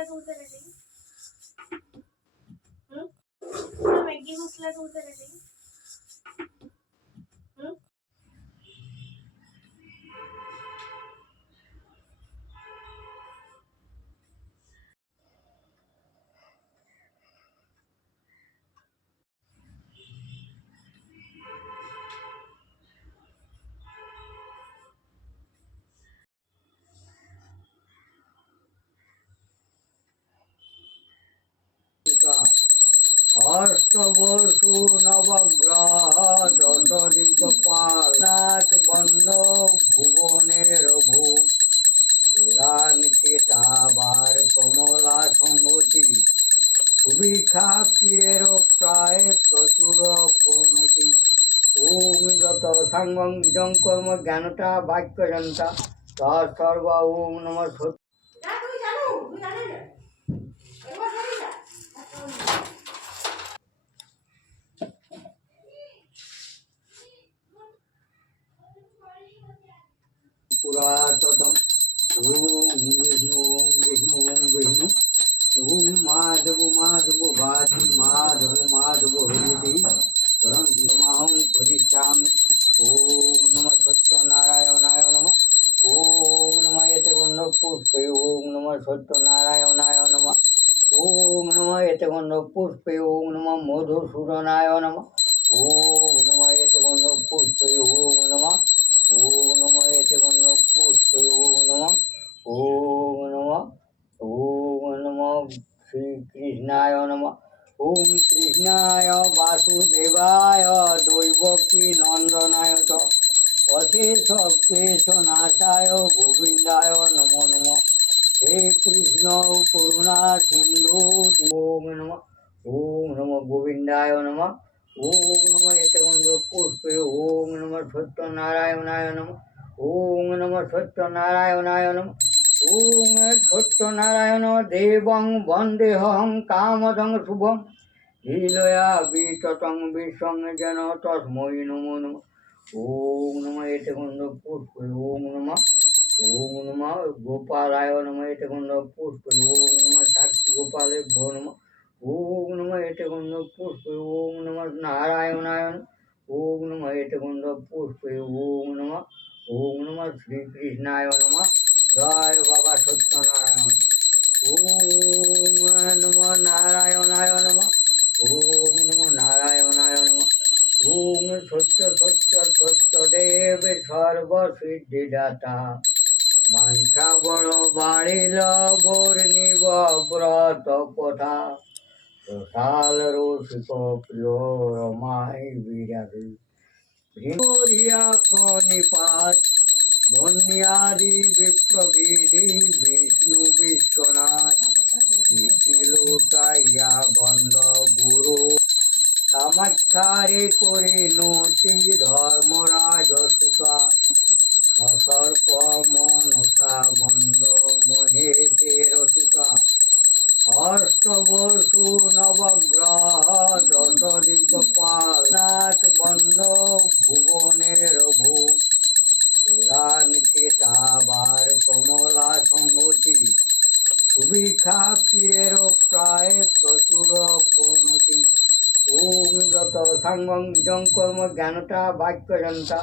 মশলা তুলতে রেডি পুরো ম্যাগি মশলা তুলতে রেডি অষ্টবসু নবগ্রহ দশদিকপাল নাট বন্ধ ভুবনের ভূ পুরাণ কেটাবার কমলা সংগতি সুবিখা পীরের প্রায় প্রচুর প্রণতি ওম যত সাঙ্গং ইদং কর্ম জ্ঞানটা বাক্যজন্তা তৎসর্ব ওম নমঃ সত্য पुराततम ओम विष्णु विष्णु ओम माधव माधव भाति माधव माधव हरिति करंति नमः परिचामि ओम नमः सत्यनारायणाय नमः ओम नमः यतगुण पुष्पे ओम नमः सत्यनारायणाय नमः ओम नमः यतगुण पुष्पे ओम नमः मधुसूदनाय नमः ओम नमः यतगुण पुष्पे ओम नमः ओम नमः यतगुण पुष्पे ओम नमः ओम नमः श्री कृष्णाय नमः ओम कृष्णाय वासुदेवाय दैवकी नंदनाय च अशेष क्लेश नाशाय गोविंदाय नमो नमः हे कृष्ण करुणा सिंधु ओम नमः गोविंदाय नमः ओम नमः यतगुण पुष्पे ओम नमः सत्यनारायणाय नमः ओम नमः सत्यनारायणाय नमः ओम सत्यनारायण देवं वन्देऽहं कामदं शुभं लीलया विततं विश्वं जन तस्मै नमो नमः ओम नमः यतगुण पुष्पे ओम नमः गोपालाय नमः यतगुण पुष्पे ओम नमः साक्षी गोपाले भो नमः ओम नमः यतगुण पुष्पे ओम नमः नारायणाय ओम नमः यतगुण पुष्पे ओम नमः श्री कृष्णाय नमः जय बाबा सत्यनारायण ओम नमः नारायणाय नमः ओम नमः नारायणाय नमः ओम सत्य सत्य सत्य देव सर्वसिद्धिदाता मांसा बड़ बाड़िल बर्णिब व्रत कथा रसाल रसिक प्रिय रमाय बिरागी भिया प्रणिपात बन्यादि विप्रविधि विष्णु विश्वनाथ लोटाइया बंद गुरु কামাক্ষারে করে নতি ধর্মরাজ সুতা সসর্প মনসা বন্দ মহেশের সুতা অষ্টবসু নবগ্রহ দশদিকপাল নাট বন্ধ ভুবনের ভূ পুরাণ কেটাবার কমলা সংগতি সুবিখা পীরের প্রায় প্রচুর প্রণতি ओम যত সাঙ্গং ইদং কর্ম জ্ঞানটা বাক্যজন্তা